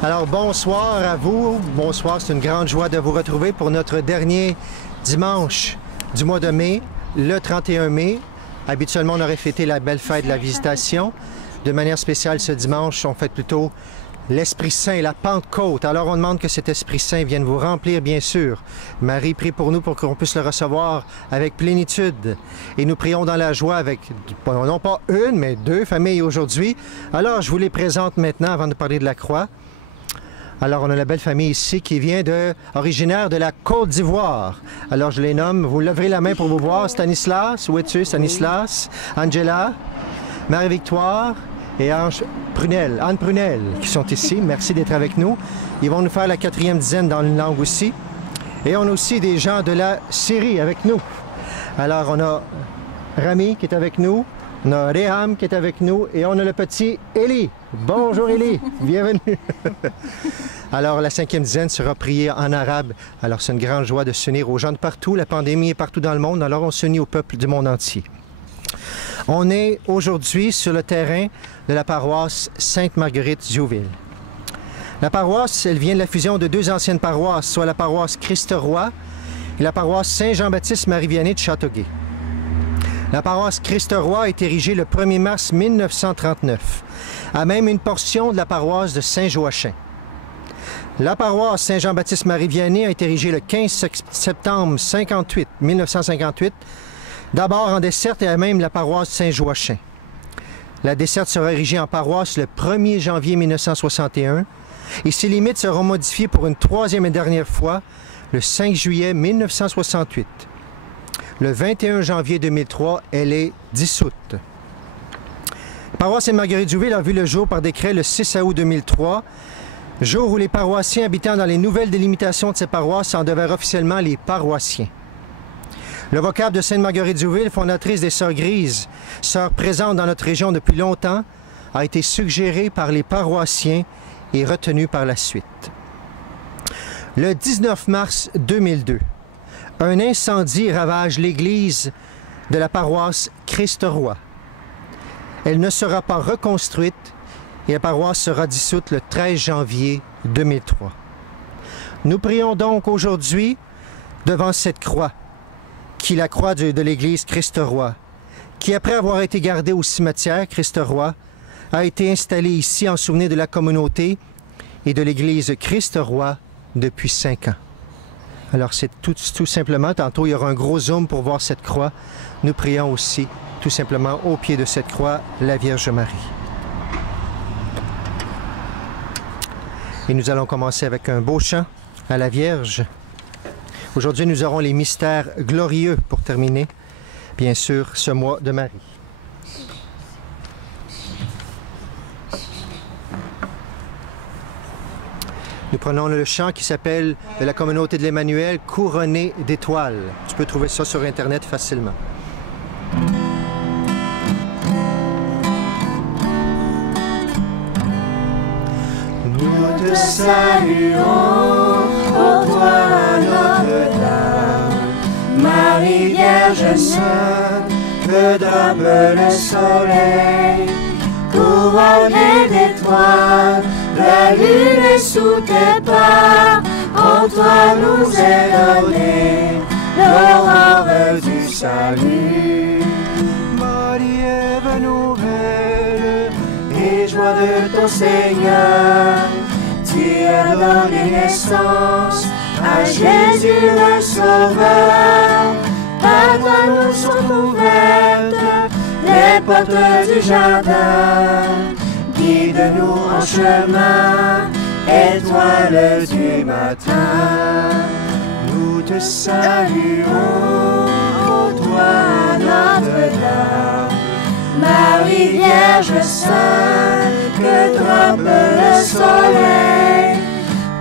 Alors bonsoir à vous, bonsoir, c'est une grande joie de vous retrouver pour notre dernier dimanche du mois de mai, le 31 mai. Habituellement, on aurait fêté la belle fête de la Visitation. De manière spéciale, ce dimanche, on fête plutôt l'Esprit Saint et la Pentecôte. Alors on demande que cet Esprit Saint vienne vous remplir, bien sûr. Marie prie pour nous pour qu'on puisse le recevoir avec plénitude. Et nous prions dans la joie avec, non pas une, mais deux familles aujourd'hui. Alors je vous les présente maintenant avant de parler de la croix. Alors, on a la belle famille ici qui vient originaire de la Côte d'Ivoire. Alors, je les nomme. Vous leverez la main pour vous voir. Stanislas, où es-tu, Stanislas? Angela, Marie-Victoire et Anne Prunel, qui sont ici. Merci d'être avec nous. Ils vont nous faire la 4e dizaine dans une langue aussi. Et on a aussi des gens de la Syrie avec nous. Alors, on a Rami qui est avec nous. On a Réham qui est avec nous et on a le petit Élie. Bonjour Élie, bienvenue. Alors la 5e dizaine sera priée en arabe. Alors c'est une grande joie de s'unir aux gens de partout. La pandémie est partout dans le monde, alors on s'unit au peuple du monde entier. On est aujourd'hui sur le terrain de la paroisse Sainte-Marguerite-Diouville. La paroisse, elle vient de la fusion de deux anciennes paroisses, soit la paroisse Christ-Roi et la paroisse Saint-Jean-Baptiste-Marie-Vianney de Châteauguay. La paroisse Christ-Roi a été érigée le 1er mars 1939, à même une portion de la paroisse de Saint-Joachim. La paroisse Saint-Jean-Baptiste-Marie-Vianney a été érigée le 15 septembre 1958, d'abord en desserte et à même la paroisse Saint-Joachim. La desserte sera érigée en paroisse le 1er janvier 1961 et ses limites seront modifiées pour une troisième et dernière fois le 5 juillet 1968. Le 21 janvier 2003, elle est dissoute. La paroisse Sainte-Marguerite-Diouville a vu le jour par décret le 6 août 2003, jour où les paroissiens habitant dans les nouvelles délimitations de ces paroisses en devinrent officiellement les paroissiens. Le vocable de Sainte-Marguerite-Diouville, fondatrice des Sœurs Grises, sœurs présentes dans notre région depuis longtemps, a été suggéré par les paroissiens et retenu par la suite. Le 19 mars 2002, un incendie ravage l'église de la paroisse Christ-Roi. Elle ne sera pas reconstruite et la paroisse sera dissoute le 13 janvier 2003. Nous prions donc aujourd'hui devant cette croix, qui est la croix de l'église Christ-Roi, qui après avoir été gardée au cimetière Christ-Roi, a été installée ici en souvenir de la communauté et de l'église Christ-Roi depuis 5 ans. Alors c'est tout simplement, tantôt il y aura un gros zoom pour voir cette croix. Nous prions aussi tout simplement au pied de cette croix la Vierge Marie. Et nous allons commencer avec un beau chant à la Vierge. Aujourd'hui nous aurons les mystères glorieux pour terminer, bien sûr, ce mois de Marie. Nous prenons le chant qui s'appelle de la communauté de l'Emmanuel, Couronné d'étoiles. Tu peux trouver ça sur Internet facilement. Nous te saluons, ô toi Notre-Dame, Marie Vierge Sainte, que donne le soleil, couronnée d'étoiles. La lune est sous tes pas, en toi nous est donnée l'aurore du salut. Marie, Ève nouvelle, Et joie de ton Seigneur, tu as donné naissance à Jésus le Sauveur. Par toi nous sont ouvertes les portes du jardin. Guide-nous en chemin, étoile du matin. Nous te saluons, ô toi Notre-Dame, Marie Vierge Sainte, que trempe le soleil,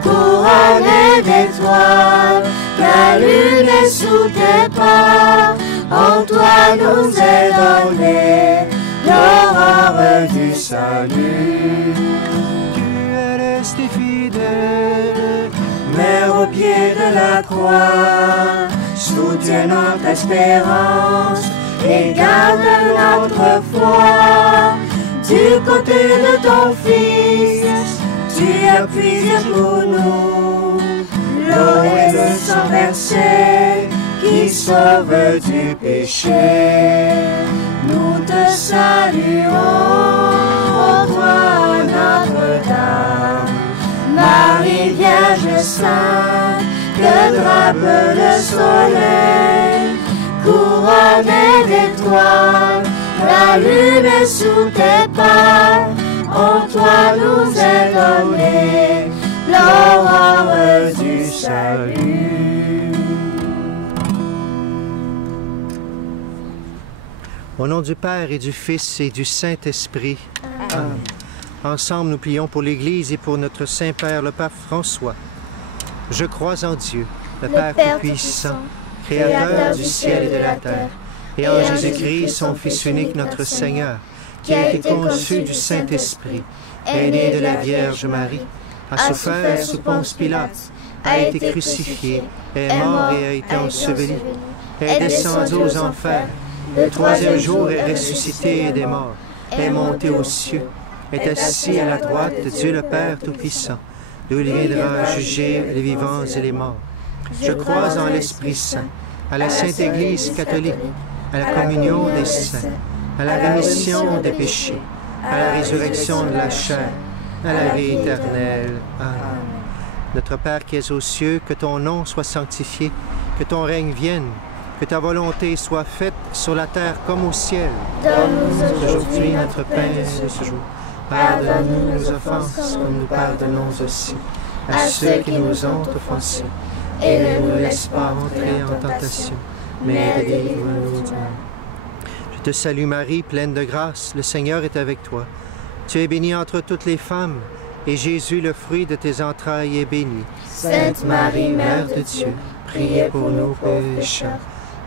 couronnée d'étoiles. La lune est sous tes pas, en toi nous est donnée l'aurore du salut. tu es restée fidèle, Mère au pied de la croix, soutiens notre espérance et garde notre foi. Du côté de ton Fils, tu as puisé pour nous l'eau et le sang versé qui sauve du péché. Nous te saluons, ô toi Notre-Dame, Marie Vierge Sainte, que drape le soleil, couronnée d'étoiles, la lune est sous tes pas. En toi nous est donnée l'aurore du salut. Au nom du Père et du Fils et du Saint-Esprit. Amen. Ensemble, nous prions pour l'Église et pour notre Saint-Père, le Pape François. Je crois en Dieu, le Père Tout-Puissant, Créateur du ciel et de la terre, et en Jésus-Christ, son Fils unique, notre Seigneur, qui a été conçu du Saint-Esprit, est né de la Vierge Marie, a souffert sous Ponce Pilate, a été crucifié, est mort et a été enseveli, est descendu aux enfers, le troisième jour est ressuscité des morts, est monté aux cieux, est assis à la droite de Dieu le Père Tout-Puissant, d'où il viendra juger les vivants et les morts. Je crois en l'Esprit Saint, à la Sainte Église catholique, à la communion des saints, à la rémission des péchés, à la résurrection de la chair, à la vie éternelle. Amen. Notre Père qui es aux cieux, que ton nom soit sanctifié, que ton règne vienne, que ta volonté soit faite sur la terre comme au ciel. Donne-nous aujourd'hui notre pain de ce jour. Pardonne-nous nos offenses, comme nous pardonnons aussi à ceux qui nous ont offensés. Et ne nous laisse pas entrer en tentation, mais délivre-nous du mal. Je te salue Marie, pleine de grâce, le Seigneur est avec toi. Tu es bénie entre toutes les femmes, et Jésus, le fruit de tes entrailles, est béni. Sainte Marie, Mère de Dieu, priez pour nous pécheurs,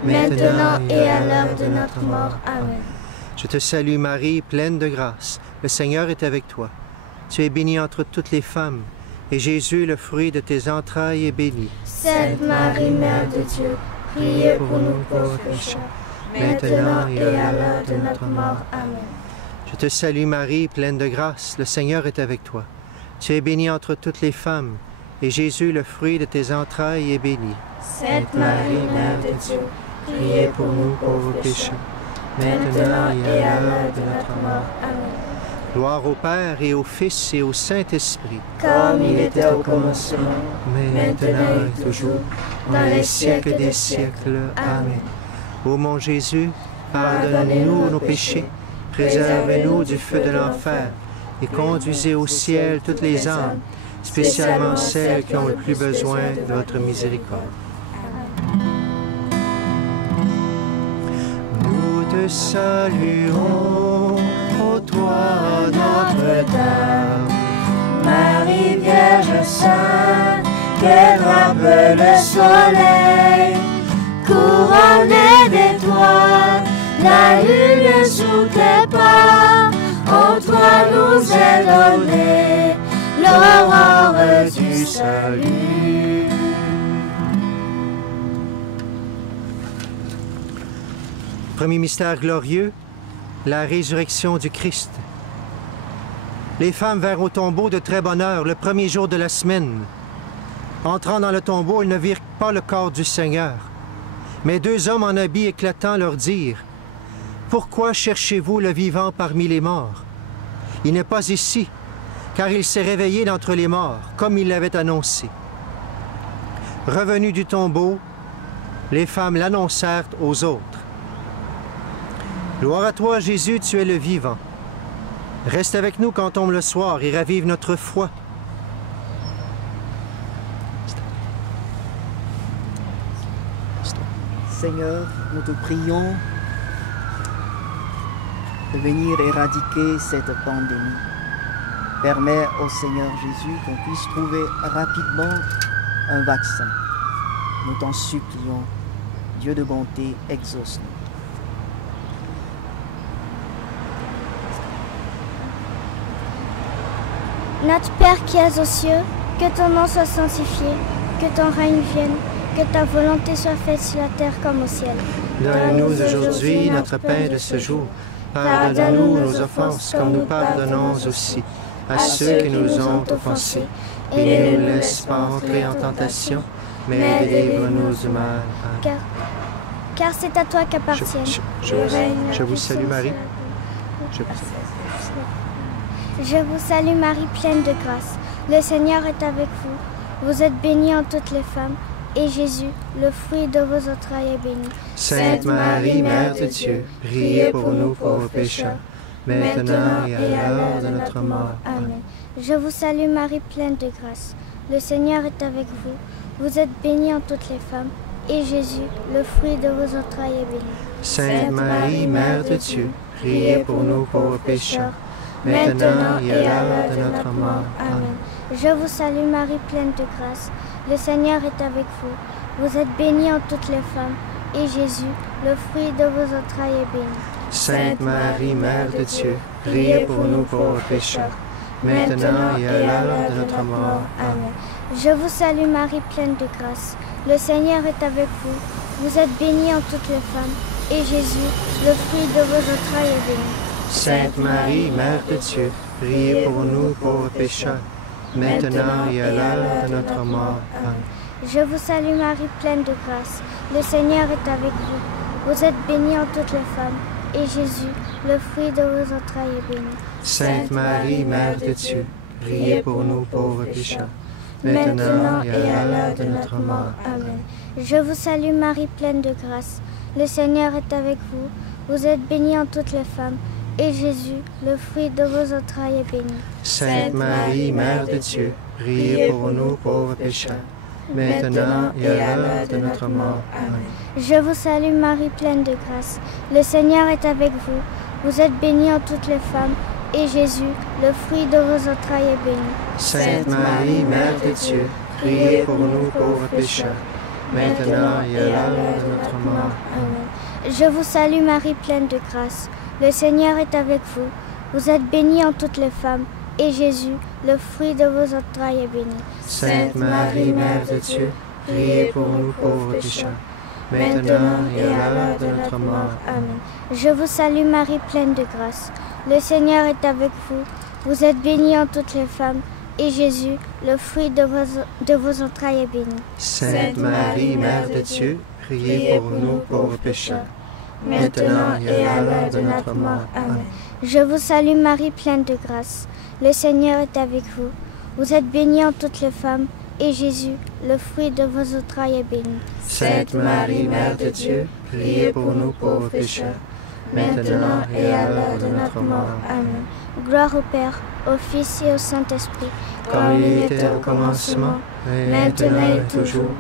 maintenant et à l'heure de notre mort. Amen. Je te salue Marie, pleine de grâce, le Seigneur est avec toi. Tu es bénie entre toutes les femmes, et Jésus, le fruit de tes entrailles, est béni. Sainte Marie, Mère de Dieu, priez pour nous pauvres pécheurs, maintenant et à l'heure de notre mort. Amen. Je te salue Marie, pleine de grâce, le Seigneur est avec toi. Tu es bénie entre toutes les femmes, et Jésus, le fruit de tes entrailles, est béni. Sainte Marie, Mère de Dieu, priez pour nous pauvres pécheurs, maintenant et à l'heure de notre mort. Amen. Gloire au Père et au Fils et au Saint-Esprit. Comme il était au commencement, maintenant et toujours, dans les siècles des siècles. Amen. Ô mon Jésus, pardonne-nous nos péchés, préservez-nous du feu de l'enfer, et conduisez au ciel toutes les âmes, spécialement celles qui ont le plus besoin de votre miséricorde. Nous te saluons, ô toi Notre-Dame, Marie Vierge Sainte, que drape le soleil, couronnée d'étoiles, la lune sous tes pas. En toi nous est donnée l'aurore du salut. Premier mystère glorieux, la résurrection du Christ. Les femmes vinrent au tombeau de très bonne heure, le premier jour de la semaine. Entrant dans le tombeau, elles ne virent pas le corps du Seigneur. Mais deux hommes en habits éclatants leur dirent: « Pourquoi cherchez-vous le vivant parmi les morts? Il n'est pas ici, car il s'est réveillé d'entre les morts, comme il l'avait annoncé. » Revenus du tombeau, les femmes l'annoncèrent aux autres. « Gloire à toi, Jésus, tu es le vivant. Reste avec nous quand tombe le soir et ravive notre foi. » Seigneur, nous te prions de venir éradiquer cette pandémie. Permets au Seigneur Jésus qu'on puisse trouver rapidement un vaccin. Nous t'en supplions. Dieu de bonté, exauce-nous. Notre Père qui es aux cieux, que ton nom soit sanctifié, que ton règne vienne, que ta volonté soit faite sur la terre comme au ciel. Donne-nous aujourd'hui notre pain de ce jour. Pardonne-nous nos offenses comme nous pardonnons aussi à ceux qui nous ont offensés, et ne nous laisse pas entrer en tentation, mais délivre-nous du mal. Amen. Car c'est à toi qu'appartiennent. Je vous salue Marie. Je vous salue Marie, pleine de grâce. Le Seigneur est avec vous. Vous êtes bénie en toutes les femmes, et Jésus, le fruit de vos entrailles, est béni. Sainte Marie, Mère de Dieu, priez pour nous pauvres pécheurs, maintenant et à l'heure de notre mort. Amen. Je vous salue Marie, pleine de grâce. Le Seigneur est avec vous. Vous êtes bénie en toutes les femmes, et Jésus, le fruit de vos entrailles, est béni. Sainte Marie, Mère de Dieu, priez pour nous pauvres pécheurs, maintenant et à l'heure de notre mort. Amen. Je vous salue Marie, pleine de grâce. Le Seigneur est avec vous. Vous êtes bénie en toutes les femmes, et Jésus, le fruit de vos entrailles, est béni. Sainte Marie, Mère de Dieu, priez pour nous pauvres pécheurs, maintenant et à l'heure de notre mort. Amen. Je vous salue Marie, pleine de grâce. Le Seigneur est avec vous. Vous êtes bénie en toutes les femmes, et Jésus, le fruit de vos entrailles, est béni. Sainte Marie, Mère de Dieu, priez pour nous pauvres pécheurs, maintenant et à l'heure de notre mort. Amen. Je vous salue Marie, pleine de grâce. Le Seigneur est avec vous. Vous êtes bénie en toutes les femmes, et Jésus, le fruit de vos entrailles, est béni. Sainte Marie, Mère de Dieu, priez pour nous pauvres pécheurs, maintenant et à l'heure de notre mort. Amen. Je vous salue Marie, pleine de grâce. Le Seigneur est avec vous. Vous êtes bénie en toutes les femmes, et Jésus, le fruit de vos entrailles, est béni. Sainte Marie, Mère de Dieu, priez pour nous pauvres pécheurs, maintenant et à l'heure de notre mort. Amen. Je vous salue Marie, pleine de grâce. Le Seigneur est avec vous. Vous êtes bénie en toutes les femmes, et Jésus, le fruit de vos entrailles, est béni. Sainte Marie, Mère de Dieu, priez pour nous pauvres pécheurs, maintenant et à l'heure de notre mort. Amen. Je vous salue Marie, pleine de grâce. Le Seigneur est avec vous. Vous êtes bénie en toutes les femmes, et Jésus, le fruit de vos entrailles, est béni. Sainte Marie, Mère de Dieu, priez pour nous pauvres pécheurs, maintenant et à l'heure de notre mort. Amen. Je vous salue Marie, pleine de grâce. Le Seigneur est avec vous. Vous êtes bénie en toutes les femmes, et Jésus, le fruit de vos entrailles, est béni. Sainte Marie, Mère de Dieu, priez pour nous pauvres pécheurs, maintenant et à l'heure de notre mort. Amen. Je vous salue Marie, pleine de grâce. Le Seigneur est avec vous. Vous êtes bénie en toutes les femmes, et Jésus, le fruit de vos entrailles, est béni. Sainte Marie, Mère de Dieu, priez pour nous pauvres pécheurs, maintenant et à l'heure de notre mort. Amen. Gloire au Père, au Fils et au Saint-Esprit, comme il était au commencement, maintenant et toujours,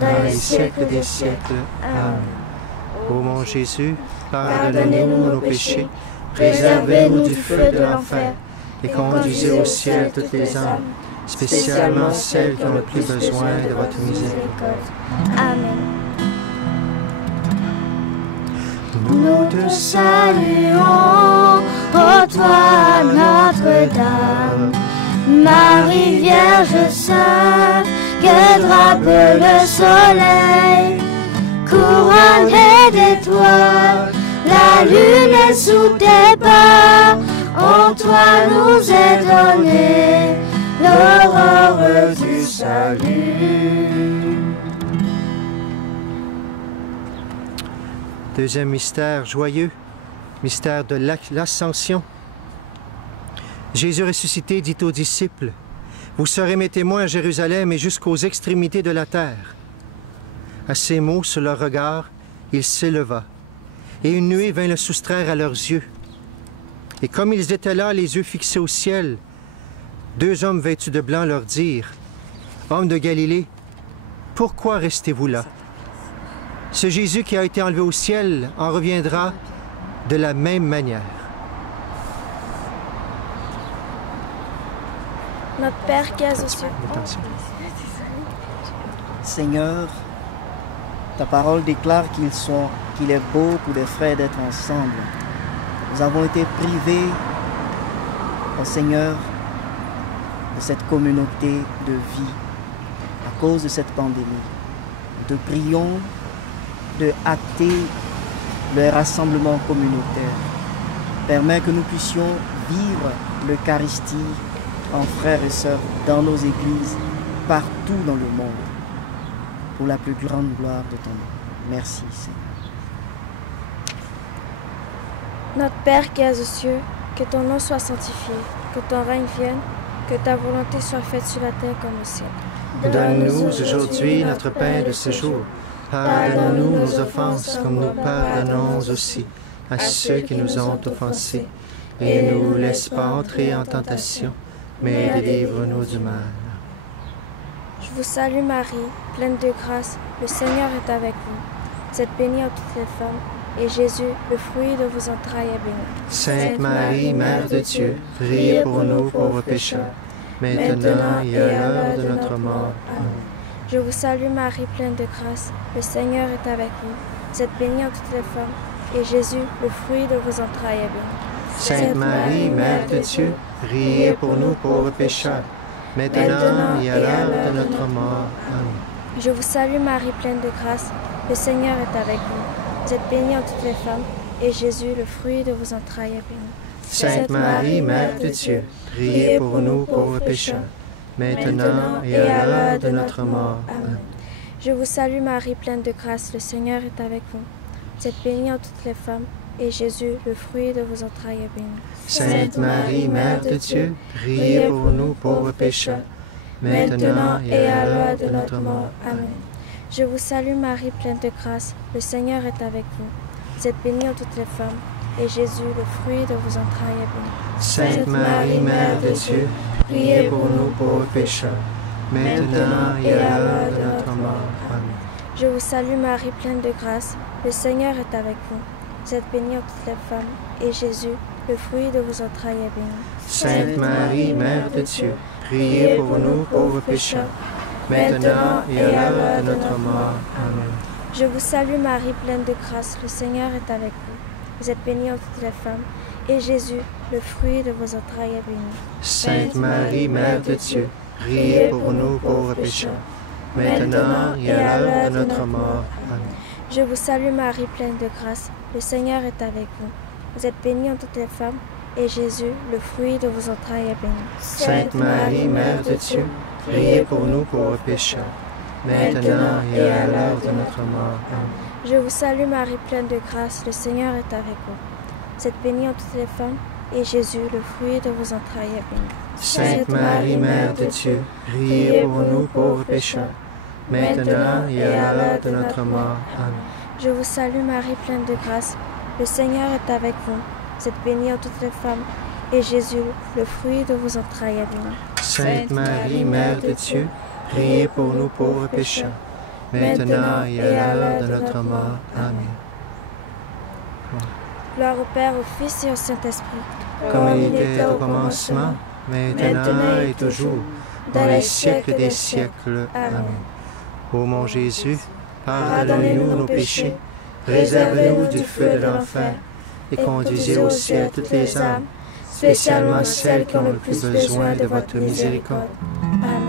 dans les siècles des siècles. Amen. Ô mon Jésus, pardonnez-nous nos péchés, préservez-nous du feu de l'enfer, et conduisez au ciel toutes les âmes, spécialement celles qui ont le plus besoin de votre miséricorde. Amen. Nous te saluons, ô toi Notre-Dame, Marie Vierge Sainte, que drape le soleil, couronnée d'étoiles, la lune est sous tes pas, en toi nous est donnée l'aurore du salut. Deuxième mystère joyeux, mystère de l'Ascension. Jésus ressuscité dit aux disciples, « Vous serez mes témoins à Jérusalem et jusqu'aux extrémités de la terre. » À ces mots, sur leur regard, il s'éleva, et une nuée vint le soustraire à leurs yeux. Et comme ils étaient là, les yeux fixés au ciel, deux hommes vêtus de blanc leur dirent, « Hommes de Galilée, pourquoi restez-vous là? Ce Jésus qui a été enlevé au ciel en reviendra de la même manière. » Notre Père qui es aux cieux. Attention. Seigneur, ta parole déclare qu'il est beau pour des frères d'être ensemble. Nous avons été privés, ô Seigneur, de cette communauté de vie à cause de cette pandémie. Nous te prions de hâter le rassemblement communautaire. Permets que nous puissions vivre l'Eucharistie en frères et sœurs dans nos églises, partout dans le monde, pour la plus grande gloire de ton nom. Merci, Seigneur. Notre Père qui es aux cieux, que ton nom soit sanctifié, que ton règne vienne, que ta volonté soit faite sur la terre comme au ciel. Donne-nous aujourd'hui notre pain de ce jour. Pardonne-nous nos offenses comme nous pardonnons aussi à ceux qui nous ont offensés. Et ne nous laisse pas entrer en tentation, mais délivre-nous du mal. Je vous salue Marie, pleine de grâce, le Seigneur est avec vous. Vous êtes bénie entre toutes les femmes, et Jésus, le fruit de vos entrailles, est béni. Sainte Marie, Mère de Dieu, priez pour nous pauvres pécheurs, maintenant et à l'heure de notre mort. Amen. Je vous salue Marie, pleine de grâce, le Seigneur est avec vous. Vous êtes bénie entre toutes les femmes, et Jésus, le fruit de vos entrailles, est béni. Sainte Marie, Mère de Dieu, priez pour nous pauvres pécheurs, maintenant et à l'heure de notre mort. Amen. Je vous salue Marie, pleine de grâce, le Seigneur est avec vous. Vous êtes bénie entre toutes les femmes, et Jésus, le fruit de vos entrailles, est béni. Sainte Marie, Mère de Dieu, priez pour nous pauvres pécheurs, maintenant et à l'heure de notre mort. Amen. Je vous salue Marie, pleine de grâce, le Seigneur est avec vous. Vous êtes bénie entre toutes les femmes, et Jésus, le fruit de vos entrailles, est béni. Sainte Marie, Mère de Dieu, priez pour nous pauvres pécheurs, maintenant et à l'heure de notre mort. Amen. Je vous salue Marie, pleine de grâce, le Seigneur est avec vous. Vous êtes bénie entre toutes les femmes, et Jésus, le fruit de vos entrailles, est béni. Sainte Marie, Mère de Dieu, priez pour nous pauvres pécheurs, maintenant et à l'heure de notre mort. Amen. Je vous salue Marie, pleine de grâce, le Seigneur est avec vous. Vous êtes bénie entre toutes les femmes, et Jésus, le fruit de vos entrailles, est béni. Sainte Marie, Mère de Dieu, priez pour nous pauvres pécheurs, maintenant et à l'heure de notre mort. Amen. Je vous salue Marie, pleine de grâce, le Seigneur est avec vous. Vous êtes bénie entre toutes les femmes, et Jésus, le fruit de vos entrailles, est béni. Sainte Marie, Mère de Dieu, priez pour nous pauvres pécheurs, maintenant et à l'heure de notre mort. Amen. Je vous salue Marie, pleine de grâce, le Seigneur est avec vous. Vous êtes bénie entre toutes les femmes, et Jésus, le fruit de vos entrailles, est béni. Sainte Marie, Mère de Dieu, priez pour nous pauvres pécheurs, maintenant et à l'heure de notre mort. Amen. Je vous salue Marie, pleine de grâce, le Seigneur est avec vous. Vous êtes bénie entre toutes les femmes, et Jésus, le fruit de vos entrailles, est béni. Sainte Marie, Mère de Dieu, priez pour nous pauvres pécheurs, maintenant et à l'heure de notre mort. Amen. Je vous salue Marie, pleine de grâce, le Seigneur est avec vous. Vous êtes bénie entre toutes les femmes, et Jésus, le fruit de vos entrailles, est béni. Sainte Marie, Mère de Dieu, priez pour nous pauvres pécheurs, maintenant et à l'heure de notre mort. Amen. Gloire au Père, au Fils et au Saint-Esprit, comme il était au commencement, maintenant et toujours, dans les siècles des siècles. Amen. Ô mon Jésus, pardonnez-nous nos péchés, préservez-nous du feu de l'enfer, et conduisez au ciel toutes les âmes, spécialement celles qui ont le plus besoin de votre miséricorde. Amen.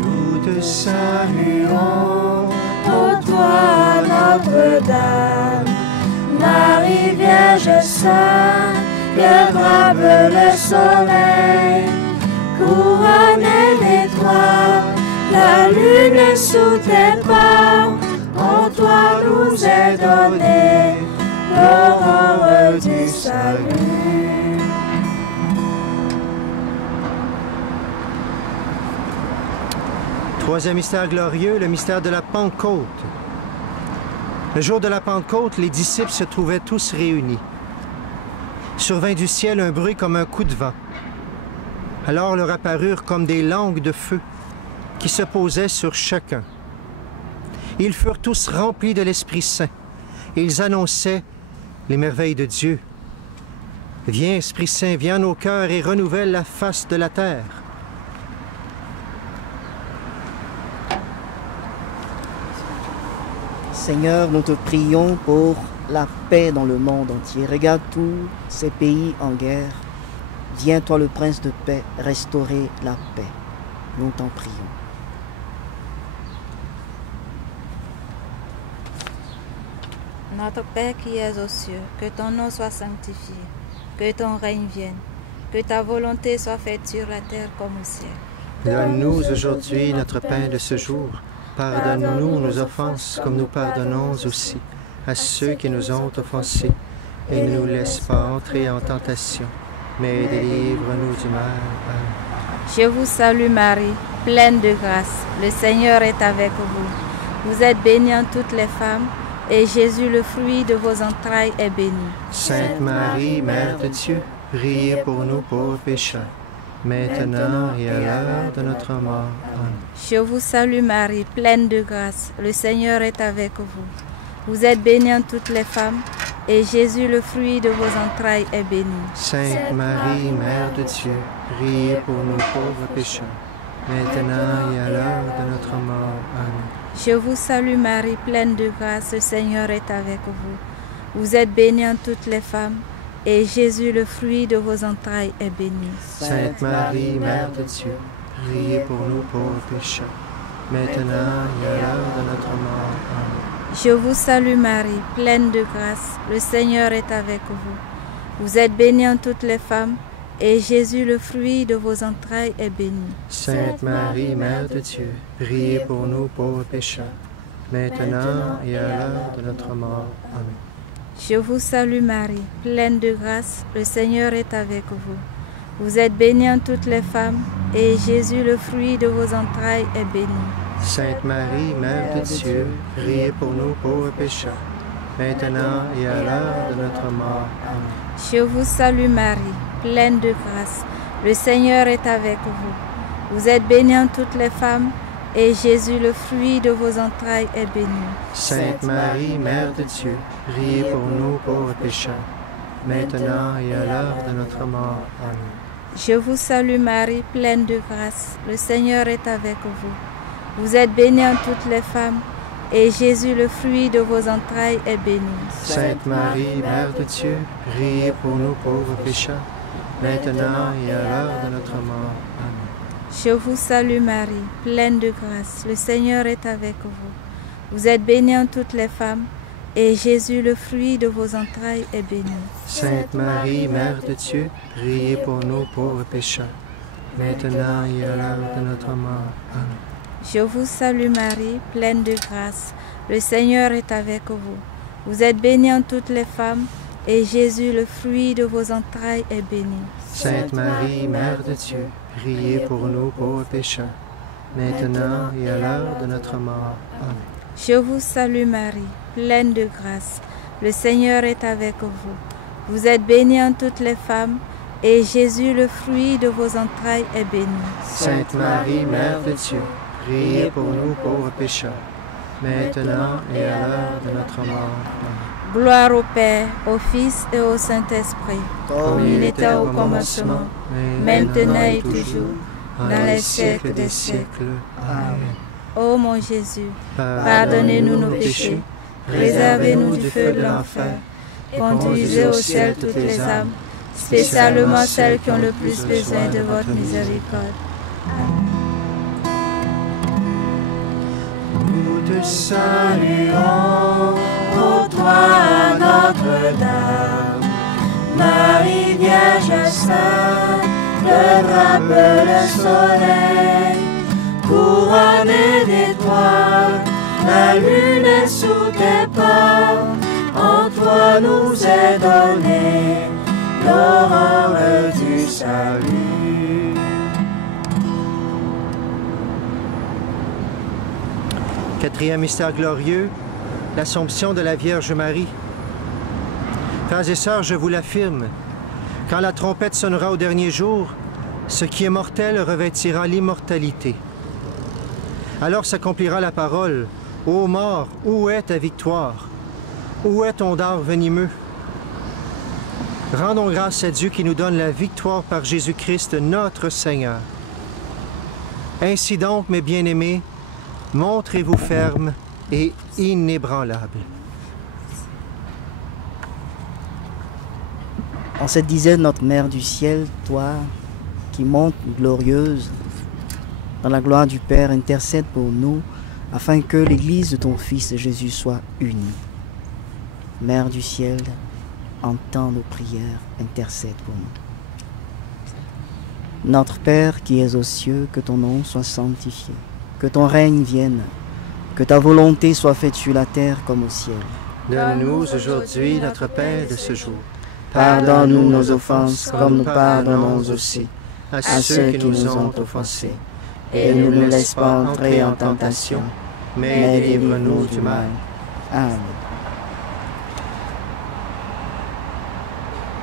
Nous te saluons, ô toi Notre-Dame, Marie Vierge Sainte, que brave le soleil, couronnée d'étoiles, la lune sous tes pas, en toi nous est donnée l'aurore du salut. Troisième mystère glorieux, le mystère de la Pentecôte. Le jour de la Pentecôte, les disciples se trouvaient tous réunis. Survint du ciel un bruit comme un coup de vent. Alors leur apparurent comme des langues de feu qui se posaient sur chacun. Ils furent tous remplis de l'Esprit Saint et ils annonçaient les merveilles de Dieu. Viens, Esprit Saint, viens en nos cœurs et renouvelle la face de la terre. Seigneur, nous te prions pour la paix dans le monde entier. Regarde tous ces pays en guerre. Viens, toi le prince de paix, restaurer la paix. Nous t'en prions. Notre Père qui es aux cieux, que ton nom soit sanctifié, que ton règne vienne, que ta volonté soit faite sur la terre comme au ciel. Donne-nous aujourd'hui notre pain de ce jour. Pardonne-nous nos offenses comme nous pardonnons aussi à ceux qui nous ont offensés. Et ne nous laisse pas entrer en tentation, mais délivre-nous du mal. Amen. Je vous salue Marie, pleine de grâce. Le Seigneur est avec vous. Vous êtes bénie en toutes les femmes, et Jésus, le fruit de vos entrailles, est béni. Sainte Marie, Mère de Dieu, priez pour nous pauvres pécheurs, maintenant et à l'heure de notre mort. Amen. Je vous salue Marie, pleine de grâce. Le Seigneur est avec vous. Vous êtes bénie en toutes les femmes, et Jésus, le fruit de vos entrailles, est béni. Sainte Marie, Mère de Dieu, priez pour nous pauvres pécheurs, maintenant et à l'heure de notre mort. Amen. Je vous salue Marie, pleine de grâce. Le Seigneur est avec vous. Vous êtes bénie en toutes les femmes, et Jésus, le fruit de vos entrailles, est béni. Sainte Marie, Mère de Dieu, priez pour nous pauvres pécheurs, maintenant et à l'heure de notre mort. Amen. Je vous salue Marie, pleine de grâce. Le Seigneur est avec vous. Vous êtes bénie en toutes les femmes, et Jésus, le fruit de vos entrailles, est béni. Sainte Marie, Mère de Dieu, priez pour nous pauvres pécheurs, maintenant et à l'heure de notre mort. Amen. Je vous salue Marie, pleine de grâce. Le Seigneur est avec vous. Vous êtes bénie en toutes les femmes, et Jésus, le fruit de vos entrailles, est béni. Sainte Marie, Mère de Dieu, priez pour nous pauvres pécheurs, maintenant et à l'heure de notre mort. Amen. Je vous salue Marie, pleine de grâce. Le Seigneur est avec vous. Vous êtes bénie en toutes les femmes, et Jésus, le fruit de vos entrailles, est béni. Sainte Marie, Mère de Dieu, priez pour nous pauvres pécheurs, maintenant et à l'heure de notre mort. Amen. Je vous salue Marie, pleine de grâce. Le Seigneur est avec vous. Vous êtes bénie en toutes les femmes, et Jésus, le fruit de vos entrailles, est béni. Sainte Marie, Mère de Dieu, priez pour nous pauvres pécheurs, maintenant et à l'heure de notre mort. Amen. Je vous salue Marie, pleine de grâce. Le Seigneur est avec vous. Vous êtes bénie en toutes les femmes, et Jésus, le fruit de vos entrailles, est béni. Sainte Marie, Mère de Dieu, priez pour nous pauvres pécheurs, maintenant et à l'heure de notre mort. Amen. Je vous salue Marie, pleine de grâce. Le Seigneur est avec vous. Vous êtes bénie en toutes les femmes, et Jésus, le fruit de vos entrailles, est béni. Sainte Marie, Mère de Dieu, priez pour nous pauvres pécheurs, maintenant et à l'heure de notre mort. Amen. Je vous salue Marie, pleine de grâce. Le Seigneur est avec vous. Vous êtes bénie en toutes les femmes, et Jésus, le fruit de vos entrailles, est béni. Sainte Marie, Mère de Dieu, priez pour nous pauvres pécheurs, maintenant et à l'heure de notre mort. Amen. Gloire au Père, au Fils et au Saint-Esprit, Comme il était au commencement, maintenant et toujours, dans les siècles des siècles. Amen. Ô mon Jésus, pardonnez-nous nos péchés, préservez-nous du feu de l'enfer, conduisez au ciel toutes les âmes, spécialement celles qui ont le plus besoin de votre miséricorde. Nous te saluons, ô toi Notre-Dame, Marie Vierge Sainte, te drape le soleil, couronnée d'étoiles, la lune est sous tes pas, en toi nous est donnée l'aurore du salut. Quatrième mystère glorieux, l'Assomption de la Vierge Marie. Frères et sœurs, je vous l'affirme, quand la trompette sonnera au dernier jour, ce qui est mortel revêtira l'immortalité. Alors s'accomplira la parole, « Ô mort, où est ta victoire? Où est ton dard venimeux? » Rendons grâce à Dieu qui nous donne la victoire par Jésus-Christ, notre Seigneur. Ainsi donc, mes bien-aimés, montrez-vous fermes et inébranlables. En cette dizaine, notre Mère du ciel, toi qui montes glorieuse dans la gloire du Père, intercède pour nous afin que l'Église de ton Fils Jésus soit unie. Mère du ciel, entends nos prières, intercède pour nous. Notre Père qui es aux cieux, que ton nom soit sanctifié, que ton règne vienne, que ta volonté soit faite sur la terre comme au ciel. Donne-nous aujourd'hui notre pain de ce jour. Pardonne-nous nos offenses comme nous pardonnons aussi à ceux qui nous ont offensés. Et ne nous laisse pas entrer en tentation, mais délivre-nous du mal. Amen.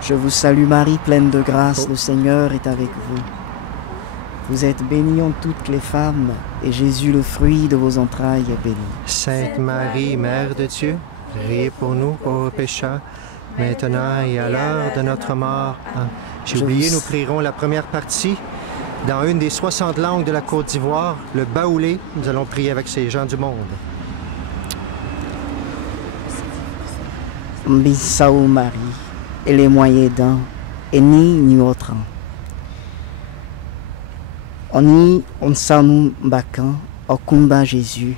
Je vous salue Marie, pleine de grâce, le Seigneur est avec vous. Vous êtes bénie entre toutes les femmes, et Jésus, le fruit de vos entrailles, est béni. Sainte Marie, Mère de Dieu, priez pour nous pauvres pécheurs, maintenant et à l'heure de notre mort. Amen. J'ai oublié, nous prierons la première partie. Dans une des 60 langues de la Côte d'Ivoire, le baoulé, nous allons prier avec ces gens du monde. Mbissaou Marie, et les moyens d'un, et ni autre. Oni onsanu bakan, okumba Jésus.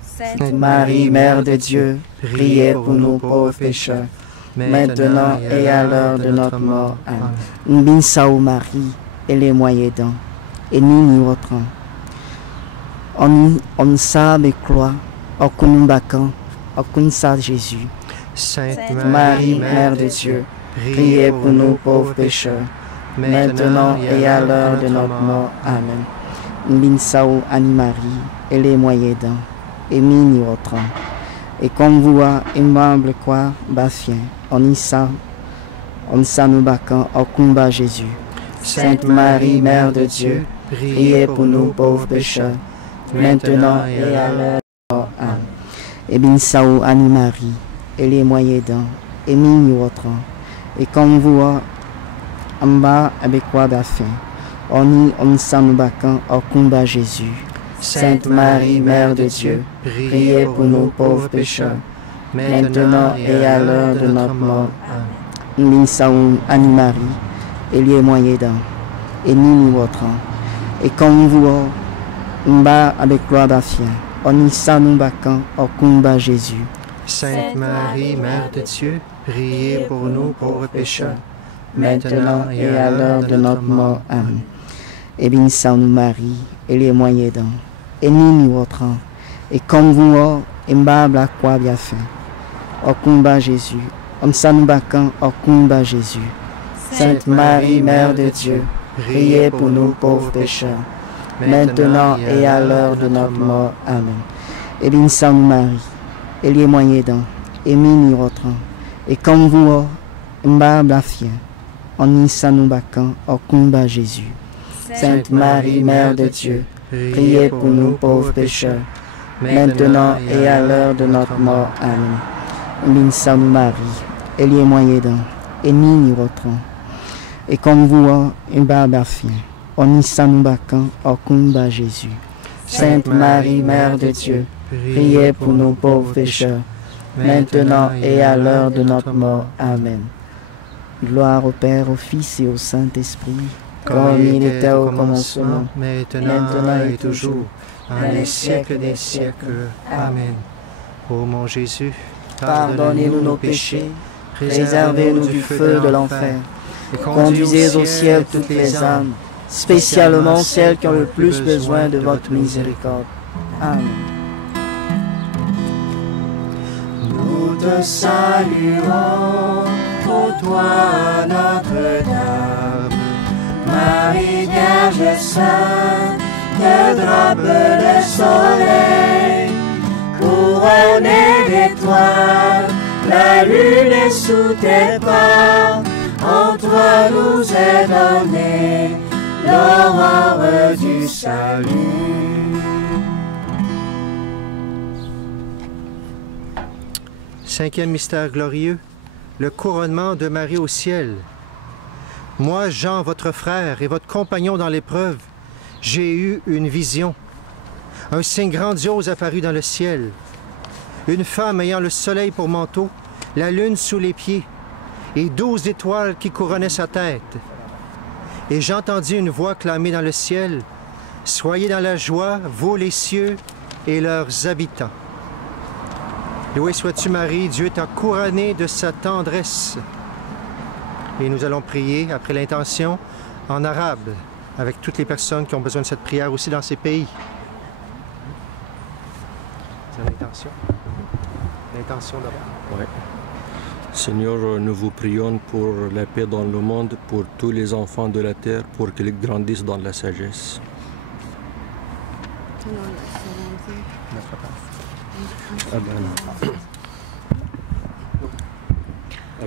Sainte Marie, Mère de Dieu, priez pour nous pauvres pécheurs, maintenant et à l'heure de notre mort. Amen. Mbissaou Marie, et les moyens d'un, et ni autre. On sabe croix, okumbakan, okunsa Jésus. Sainte Marie, Mère de Dieu, priez pour nous pauvres pécheurs, maintenant et à l'heure de notre mort. Amen. Mbinsaou Annie-Marie, et les moyens d'un, et mini autre. Et comme vous a aimable quoi, bafien, on nous bacan, okumba Jésus. Sainte Marie, Mère de Dieu, priez pour nous pauvres pécheurs, maintenant et à l'heure de notre mort. Amen. Et Mbinsaou Annie-Marie, et les moyens d'un, et mini autre. Et comme vous en bas avec quoi d'afin, on s'en bacan au combat Jésus. Sainte Marie, Mère de Dieu, priez pour nous pauvres pécheurs, maintenant et à l'heure de notre mort. Amen. Minsaoum Annie-Marie, et les moyens d'un, et mini autre. Et comme vous en bas avec quoi d'afin, on s'en bacan au combat Jésus. Sainte Marie, Mère de Dieu, priez pour nous pauvres pécheurs, maintenant et à l'heure de notre mort. Amen. Et bénissons-nous Marie, et les moyens d'un, et ni autre. Et comme vous, imbable à quoi bien fait, au combat Jésus, on s'en bacan au combat Jésus. Sainte Marie, Mère de Dieu, priez pour nous pauvres pécheurs, maintenant et à l'heure de notre mort. Amen. Et bénissons-nous Marie, et les moyens d'un, et mini autre. Et comme vous, imbable à fien, on y s'en bacan au combat Jésus. Sainte Marie, Mère de Dieu, priez pour nous pauvres pécheurs, maintenant et à l'heure de notre mort. Amen. Bénissons-nous Marie, et les moyens d'un, et mini autre. Et comme vous, imbable à fien, on y s'en bacan au combat Jésus. Sainte Marie, Mère de Dieu, priez pour nous pauvres pécheurs, maintenant et à l'heure de notre mort. Amen. Gloire au Père, au Fils et au Saint-Esprit, comme il était au commencement, maintenant et toujours, dans les siècles des siècles. Amen. Ô mon Jésus, pardonnez-nous nos péchés, préservez-nous du feu de l'enfer, et conduisez au ciel toutes les âmes, spécialement celles qui ont le plus besoin de votre miséricorde. Amen. Nous te saluons, ô toi Notre-Dame, Marie Vierge Sainte, que drape le soleil, couronnée d'étoiles, la lune est sous tes pas, en toi nous est donnée l'aurore du salut. Cinquième mystère glorieux, le couronnement de Marie au ciel. Moi, Jean, votre frère et votre compagnon dans l'épreuve, j'ai eu une vision. Un signe grandiose apparut dans le ciel. Une femme ayant le soleil pour manteau, la lune sous les pieds, et 12 étoiles qui couronnaient sa tête. Et j'entendis une voix clamer dans le ciel, « Soyez dans la joie, vous les cieux et leurs habitants. » Loué sois-tu Marie, Dieu t'a couronnée de sa tendresse. Et nous allons prier, après l'intention, en arabe, avec toutes les personnes qui ont besoin de cette prière aussi dans ces pays. C'est l'intention. L'intention d'abord. Oui. Seigneur, nous vous prions pour la paix dans le monde, pour tous les enfants de la terre, pour qu'ils grandissent dans la sagesse.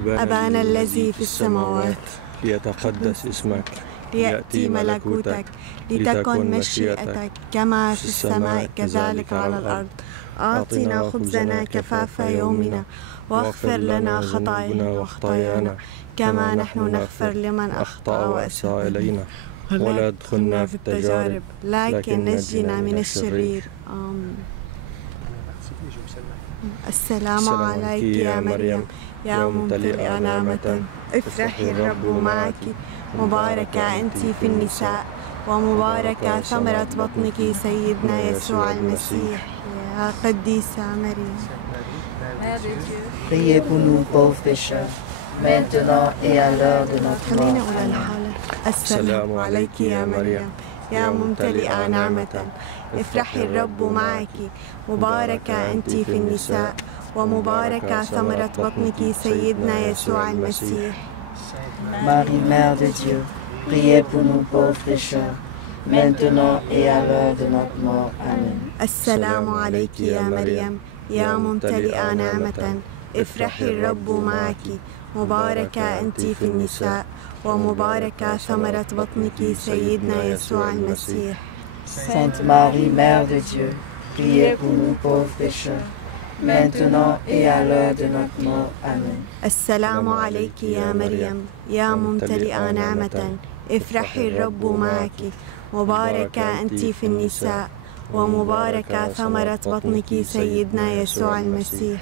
أبانا الذي في السماوات ليتقدس اسمك ليأتي ملكوتك لتكن مشيئتك كما في السماء كذلك على الأرض أعطنا خبزنا كفاف يومنا واغفر لنا خطايانا وخطايانا كما نحن نغفر لمن أخطأ وأساء إلينا ولا تدخلنا في التجارب لكن نجنا من الشرير آمين. السلام عليك يا مريم يا ممتلئة نعمة افرحي الرب معك مباركة أنت في النساء ومباركة ثمرة بطنك سيدنا يسوع المسيح يا قديسة مريم. Priez pour nous pauvres pécheurs, maintenant et à l'heure de notre mort. السلام عليك يا مريم يا ممتلئة نعمة افرحي الرب معك مباركة أنت في النساء ومباركة ثمرة بطنك سيدنا يسوع المسيح. Marie, Mère de Dieu, priez pour nous pauvres pécheurs, maintenant et à l'heure de notre mort. Amen. السلام عليك يا مريم يا ممتلئة نعمة افرحي الرب معك مباركة أنت في النساء ومباركة ثمرة بطنك سيدنا يسوع المسيح. Sainte Marie, Mère de Dieu, priez pour nous pauvres pécheurs, maintenant et à l'heure de notre mort. Amen. السلام عليك يا مريم يا ممتلئة نعمة افرحي الرب معك مباركة أنت في النساء ومباركة ثمرة بطنك سيدنا يسوع المسيح.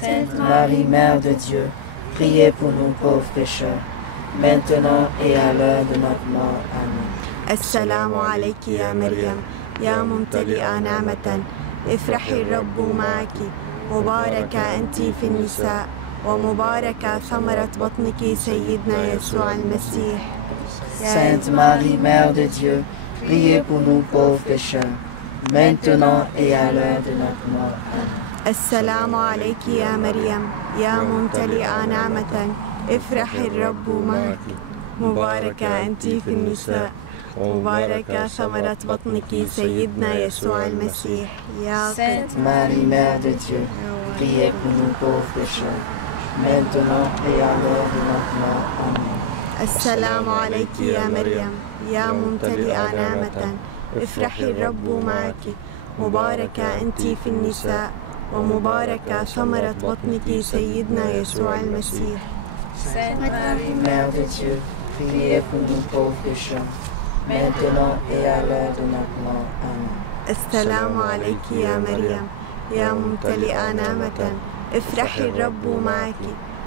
Sainte Marie, Mère de Dieu, priez pour nous pauvres pécheurs, maintenant et à l'heure de notre mort. Amen. السلام عليك يا مريم يا ممتلئة نعمة افرحي الرب معك مباركة أنت في النساء ومباركة ثمرة بطنك سيدنا يسوع المسيح. Sainte Marie, Mère de Dieu, priez pour nous pauvres pécheurs, maintenant et à l'heure de notre mort. Amen. السلام عليك يا مريم يا ممتلئة نعمة افرحي الرب معك مباركة أنت في النساء ومباركة ثمرة بطنك سيدنا يسوع المسيح. يا Sainte Marie, Mère de Dieu, priez pour nous pauvres pécheurs, maintenant et à l'heure de notre mort. Amen. السلام عليك يا مريم يا ممتلئة نعمة افرحي الرب معك مباركة أنت في النساء ومباركة ثمرة بطنك سيدنا يسوع المسيح. Sainte Marie, Mère de Dieu, priez pour nous pauvres pécheurs, maintenant et à l'heure de notre mort. Amen. السلام عليك يا مريم يا ممتلئة نعمة افرحي الرب معك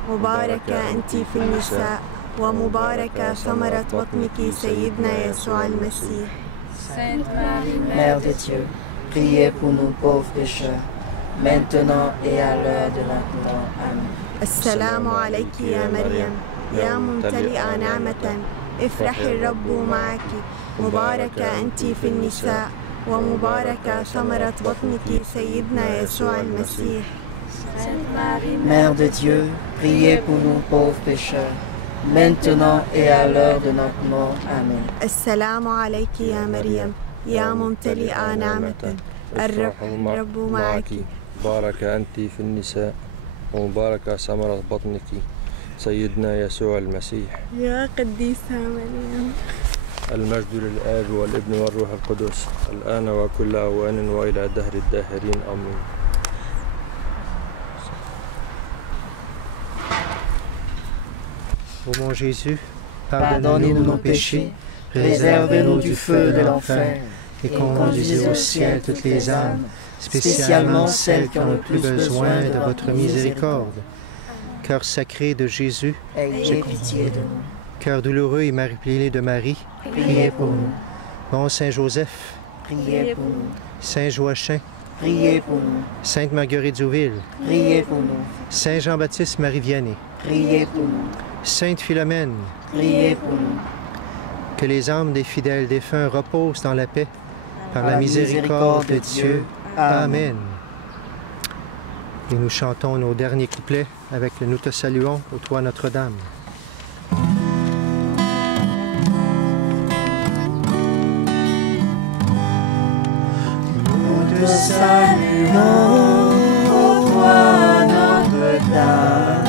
مباركة أنت في النساء ومباركة ثمرة بطنك سيدنا يسوع المسيح. Sainte Marie, Mère de Dieu, priez pour nous pauvres pécheurs, maintenant et à l'heure de notre mort. Amen. السلام عليك يا مريم يا ممتلئة نعمة افرحي الرب معك مباركة أنت في النساء ومباركة ثمرة بطنك سيدنا يسوع المسيح. Sainte Marie, Mère de Dieu, priez pour nous pauvres pécheurs, maintenant et à l'heure de notre mort. Amen. السلام عليك يا مريم يا ممتلئة نعمة الرب معك مباركة أنت في النساء ومباركة ثمرة بطنك سيدنا يسوع المسيح. يا قديسة مريم. المجد للآب والابن والروح القدس الآن وكل أوان وإلى دهر الداهرين آمين. Ô mon Jésus, pardonnez-nous nos péchés, réservez-nous du feu de l'enfer et conduisez au ciel toutes les âmes, spécialement celles qui ont le plus besoin de votre miséricorde. Cœur sacré de Jésus, ayez pitié de nous. Cœur douloureux et Marie de Marie, priez pour nous. Bon Saint Joseph, priez pour nous. Saint Joachim, priez pour nous. Sainte Marguerite Zouville, priez pour nous. Saint Jean-Baptiste Marie Vianney, priez pour nous. Sainte Philomène, priez pour nous. Que les âmes des fidèles défunts reposent dans la paix, par la miséricorde de Dieu. Amen. Et nous chantons nos derniers couplets avec le Nous te saluons au toit Notre-Dame. Nous te saluons au toit Notre-Dame,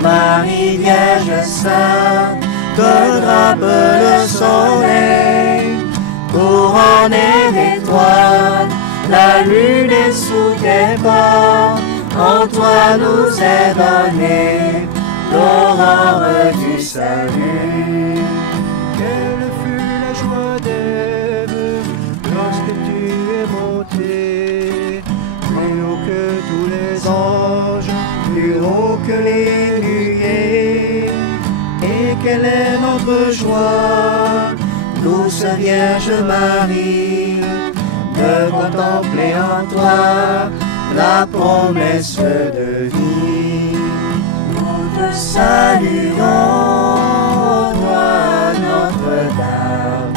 Marie Vierge Sainte, que drape le soleil, couronnée d'étoiles, la lune est sous tes pas. En toi nous est donnée l'aurore du salut. Quelle fut la joie d'Ève lorsque tu es montée, plus haut que tous les anges, Plus haut que les nuées. Et quelle est notre joie, douce Vierge Marie, de contempler en toi la promesse de vie. Nous te saluons, toi Notre-Dame,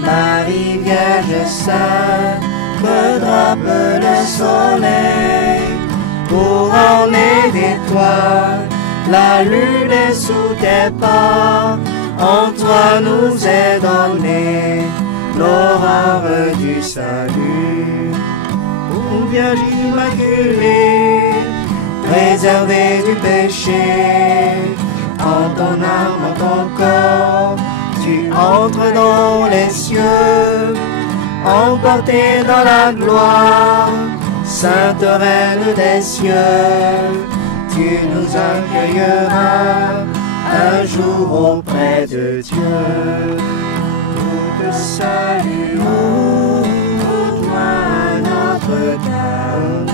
Marie Vierge Sainte, que drape le soleil, couronnée d'étoiles, la lune est sous tes pas. En toi nous est donnée l'aurore du salut. Ô Vierge immaculée, préservée du péché, en ton âme, en ton corps, tu entres dans les cieux, emportée dans la gloire, Sainte Reine des cieux, tu nous accueilleras un jour auprès de Dieu. Nous te saluons, toi Notre-Dame,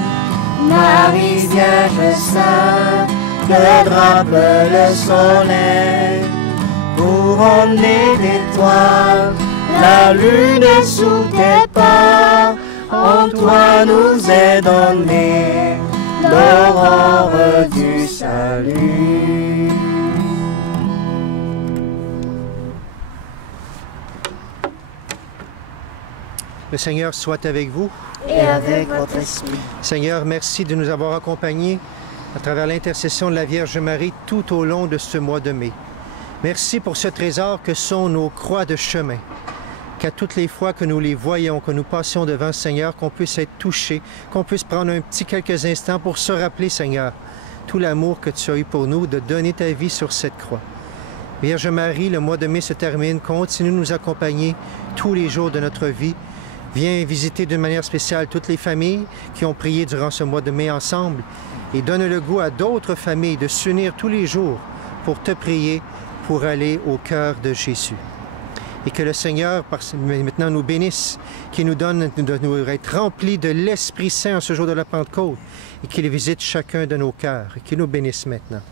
Marie Vierge Sainte, que drape le soleil, couronnée d'étoiles, la lune est sous tes pas. En toi nous est donnée l'aurore du salut. Le Seigneur soit avec vous. Et avec votre esprit. Seigneur, merci de nous avoir accompagnés à travers l'intercession de la Vierge Marie tout au long de ce mois de mai. Merci pour ce trésor que sont nos croix de chemin. Qu'à toutes les fois que nous les voyons, que nous passions devant le Seigneur, qu'on puisse être touchés, qu'on puisse prendre un petit quelques instants pour se rappeler, Seigneur, tout l'amour que tu as eu pour nous, de donner ta vie sur cette croix. Vierge Marie, le mois de mai se termine. Continue de nous accompagner tous les jours de notre vie. Viens visiter d'une manière spéciale toutes les familles qui ont prié durant ce mois de mai ensemble et donne le goût à d'autres familles de s'unir tous les jours pour te prier, pour aller au cœur de Jésus. Et que le Seigneur, maintenant, nous bénisse, qu'il nous donne de nous être remplis de l'Esprit Saint en ce jour de la Pentecôte et qu'il visite chacun de nos cœurs et qu'il nous bénisse maintenant.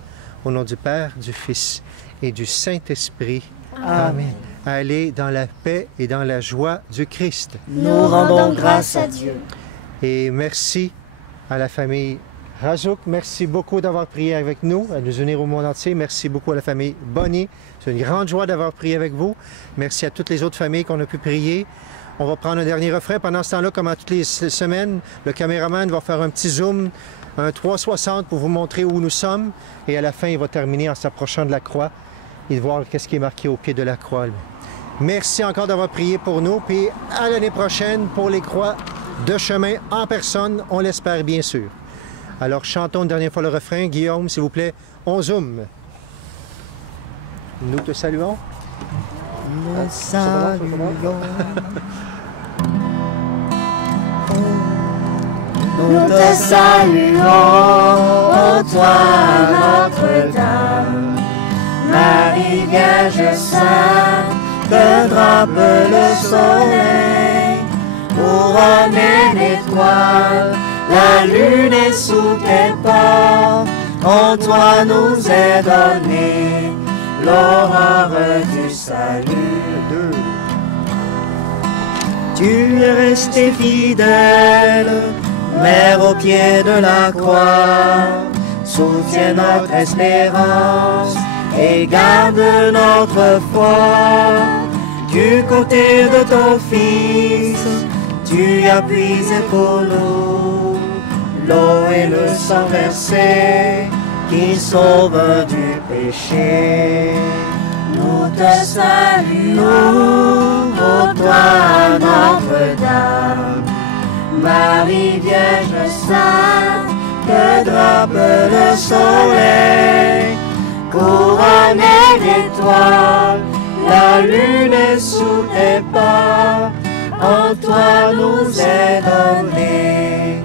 Au nom du Père, du Fils et du Saint-Esprit. Amen. Allez dans la paix et dans la joie du Christ. Nous rendons grâce à Dieu. Et merci à la famille Razouk. Merci beaucoup d'avoir prié avec nous, à nous unir au monde entier. Merci beaucoup à la famille Bonny. C'est une grande joie d'avoir prié avec vous. Merci à toutes les autres familles qu'on a pu prier. On va prendre un dernier refrain. Pendant ce temps-là, comme à toutes les semaines, le caméraman va faire un petit zoom, un 360 pour vous montrer où nous sommes. Et à la fin, il va terminer en s'approchant de la croix et de voir qu'est-ce qui est marqué au pied de la croix. Merci encore d'avoir prié pour nous. Puis à l'année prochaine pour les croix de chemin en personne, on l'espère bien sûr. Alors chantons une dernière fois le refrain. Guillaume, s'il vous plaît, on zoome. Nous te saluons. Nous saluons. Nous te saluons, ô toi Notre-Dame, Marie Vierge Sainte, que drape le soleil, couronnée d'étoiles, la lune est sous tes pas. En toi nous est donnée l'aurore du salut. Tu es resté fidèle, Mère au pied de la croix, soutiens notre espérance et garde notre foi. Du côté de ton Fils, tu as puisé pour nous l'eau et le sang versé qui sauvent du péché. Nous te saluons, ô toi Notre-Dame, Marie Vierge Sainte, que drape le soleil, couronnée d'étoiles, la lune est sous tes pas, en toi nous est donnée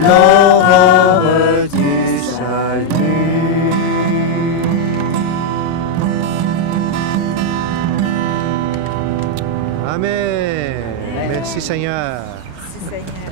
l'aurore du salut. Amen. Merci Seigneur. Merci Seigneur.